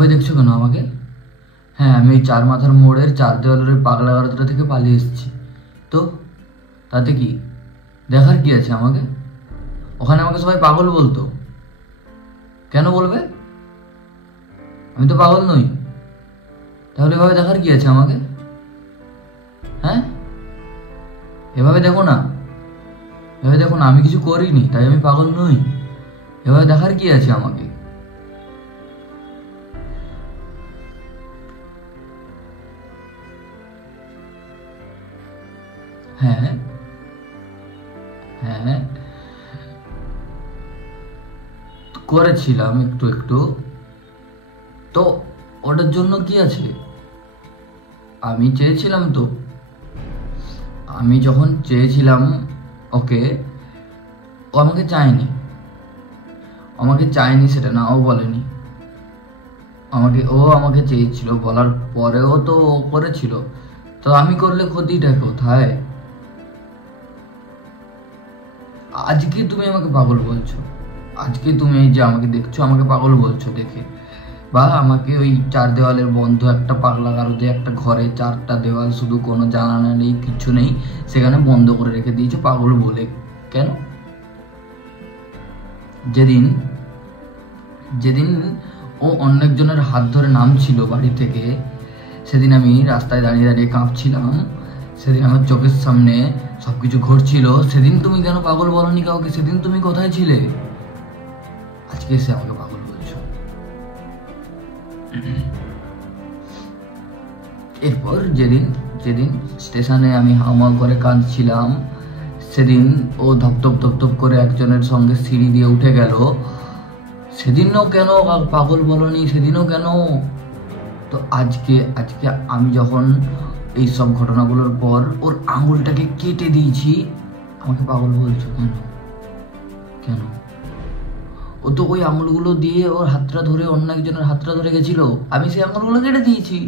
এভাবে দেখছো কেন আমাকে? হ্যাঁ, আমি ওই চার মাথার মোড়ের চার দেওয়ালের পাগলা গারদটা থেকে পালিয়ে এসেছি। তো তাতে কি দেখার কি আছে আমাকে? ওখানে আমাকে সবাই পাগল বলতো। কেন বলবে? আমি তো পাগল নই। তাহলে এভাবে দেখার কি আছে আমাকে? হ্যাঁ, এভাবে দেখো না, এভাবে দেখো না, আমি কিছু করিনি তাই আমি পাগল নই। এভাবে দেখার কি আছে আমাকে? হ্যাঁ হ্যাঁ, করেছিলাম একটু একটু। তো ওটার জন্য কি আছে? আমি চেয়েছিলাম তো, আমি যখন চেয়েছিলাম ওকে, ও আমাকে চায়নি। আমাকে চায়নি সেটা না, ও বলেনি আমাকে। ও আমাকে চেয়েছিল, বলার পরেও তো ও করেছিল। তো আমি করলে ক্ষতিটা কোথায়? আজকে তুমি আমাকে পাগল বলছো, আজকে তুমি এই যে আমাকে দেখছো আমাকে পাগল বলছো দেখে, বা আমাকে ওই চার দেওয়ালের বন্ধ একটা পাগলা গারদে একটা ঘরে, চারটা দেওয়াল, শুধু কোনো জানালা নেই, কিছু নেই, সেখানে বন্ধ করে রেখে দিয়েছো পাগল বলে। কেন? যেদিন যেদিন ও অনেকজনের হাত ধরে নামছিল বাড়ি থেকে, সেদিন আমি রাস্তায় দাঁড়িয়ে দাঁড়িয়ে কাঁপছিলাম, সেদিন আমার চোখের সামনে সবকিছু ঘটছিল, সেদিন তুমি কেন পাগল বলনি কাউকে? সেদিন তুমি কোথায় ছিলে? আজকে এসে আমাকে পাগল বলছো। এরপর যেদিন যেদিন স্টেশনে আমি হাউমাউ করে কাঁদছিলাম, সেদিন ও ধপধপ ধপধপ করে একজনের সঙ্গে সিঁড়ি দিয়ে উঠে গেল, সেদিনও কেন পাগল বলনি? সেদিনও কেন? তো আজকে আজকে আমি যখন এই সব ঘটনাগুলোর পর ওর আঙুলটাকে কেটে দিয়েছি, আমাকে পাগল বলছো কেন? কেন? ও তো ওই আঙুলগুলো দিয়ে ওর হাতটা ধরে, অন্য একজনের হাতটা ধরে গেছিল, আমি সেই আঙুলগুলো কেটে দিয়েছি,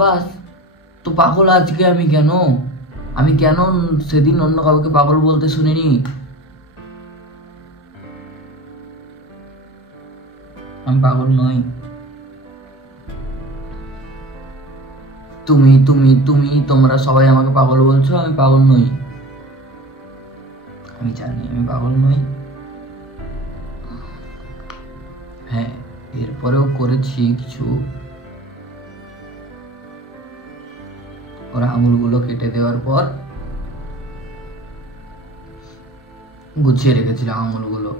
বাস। তো পাগল আজকে আমি কেন? আমি কেন সেদিন অন্য কাউকে পাগল বলতে শুনিনি? আমি পাগল নই। তুমি তুমি তুমি তোমরা সবাই আমাকে পাগল বলছো, আমি পাগল নই। আমি জানি আমি পাগল নই। হ্যাঁ, এরপরেও করেছি কিছু। ওর আঙুলগুলো কেটে দেওয়ার পর গুছিয়ে রেখেছিলাম আঙুলগুলো।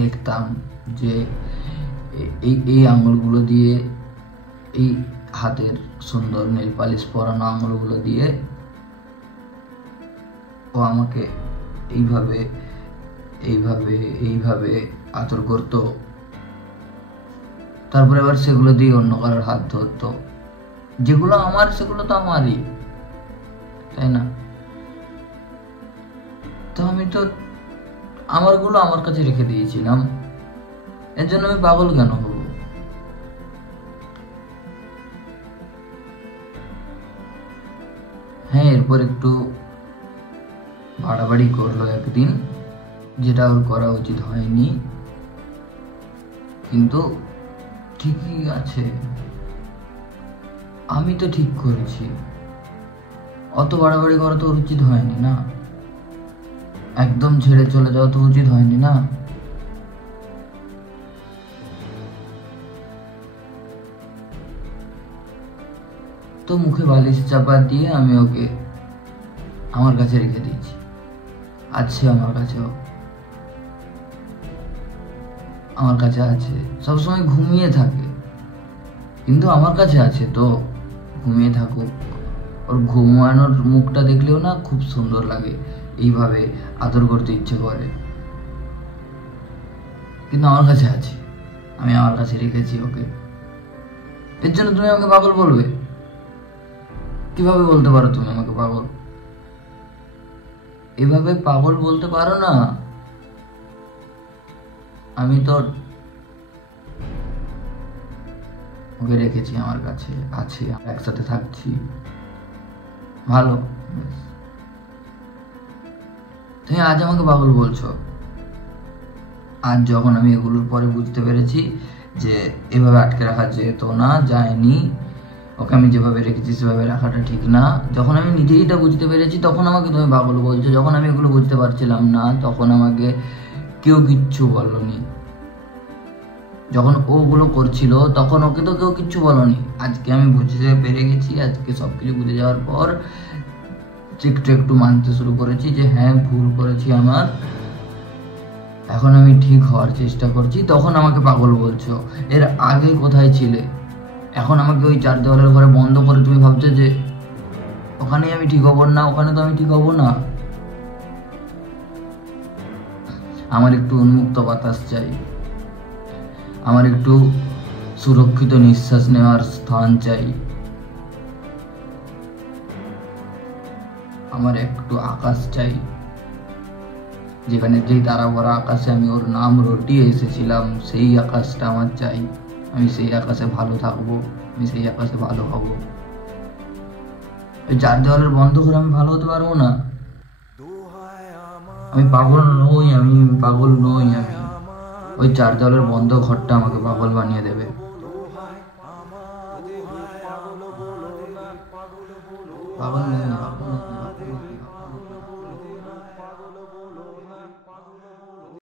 দেখতাম যে এই এই আঙুলগুলো দিয়ে, এই হাতের সুন্দর নেল পালিশ পরানো আঙুলগুলো দিয়ে ও আমাকে এইভাবে এইভাবে এইভাবে আদর করতো। তারপরে আবার সেগুলো দিয়ে অন্য কারোর হাত ধরতো। যেগুলো আমার সেগুলো তো আমারই, তাই না? তো আমি তো আমারগুলো আমার কাছে রেখে দিয়েছিলাম, এর জন্য আমি পাগল কেন হব? হ্যাঁ, এরপর একটু বাড়াবাড়ি করলো একদিন, যেটা ওর করা উচিত হয়নি, কিন্তু ঠিকই আছে, আমি তো ঠিক করেছি। অত বাড়াবাড়ি করা তো উচিত হয়নি না, একদম ছেড়ে চলে যাওয়া তো উচিত হয়নি না। তো মুখে বালিশ চাপা দিয়ে আমি ওকে আমার কাছে রেখে দিয়েছি। আছে আমার কাছেও, আমার কাছে আছে, সবসময় ঘুমিয়ে থাকে, কিন্তু আমার কাছে আছে তো, ঘুমিয়ে থাকুক। ওর ঘুমানোর মুখটা দেখলেও না খুব সুন্দর লাগে, এইভাবে আদর করতে ইচ্ছে করে, কিন্তু আমার কাছে আছে, আমি আমার কাছে রেখেছি ওকে। এর জন্য তুমি আমাকে পাগল বলবে? কিভাবে বলতে পারো তুমি আমাকে পাগল? এভাবে পাগল বলতে পারো না। আমি তো ওকে রেখেছি, আমার কাছে আছে, একসাথে থাকছি, ভালো। তুমি আজ আমাকে পাগল বলছো, আর যখন আমি এগুলোর পরে বুঝতে পেরেছি যে এভাবে আটকে রাখা যেত না, যায়নি, ওকে আমি যেভাবে রেখেছি সেভাবে রাখাটা ঠিক না, যখন আমি নিজেই এটা বুঝতে পেরেছি তখন আমাকে তুমি পাগল বলছো। যখন আমি এগুলো বুঝতে পারছিলাম না তখন আমাকে কেউ কিচ্ছু বলনি। যখন ওগুলো করছিল তখন ওকে তো কেউ কিচ্ছু বলনি। আজকে আমি বুঝতে পেরে গেছি, আজকে সব কিছু বুঝে যাওয়ার পর একটু একটু মানতে শুরু করেছি যে হ্যাঁ ভুল করেছি আমার, এখন আমি ঠিক হওয়ার চেষ্টা করছি। তখন আমাকে পাগল বলছো, এর আগে কোথায় ছিলে? এখন আমাকে ওই চার দেওয়ালের ঘরে বন্ধ করে তুমি ভাবছো যে ওখানেই আমি ঠিক হব না? ওখানে তো আমি ঠিক হব না। আমার একটু উন্মুক্ত বাতাস চাই, আমার একটু সুরক্ষিত নিঃশ্বাস নেওয়ার স্থান চাই, আমার একটু আকাশ চাই, যেখানে যেই তারা ভরা আকাশে আমি ওর নাম রটিয়ে এসেছিলাম, সেই আকাশটা আমার চাই। আমি সেই আকাশে ভালো থাকবো, আমি সেই আকাশে ভালো হব। ওই চার দেওয়ালের বন্ধ করে আমি ভালো হতে পারবো না। আমি পাগল নই, আমি পাগল নই। আমি ওই চার দেওয়ালের বন্ধ ঘরটা আমাকে পাগল বানিয়ে দেবে। পাগল নই।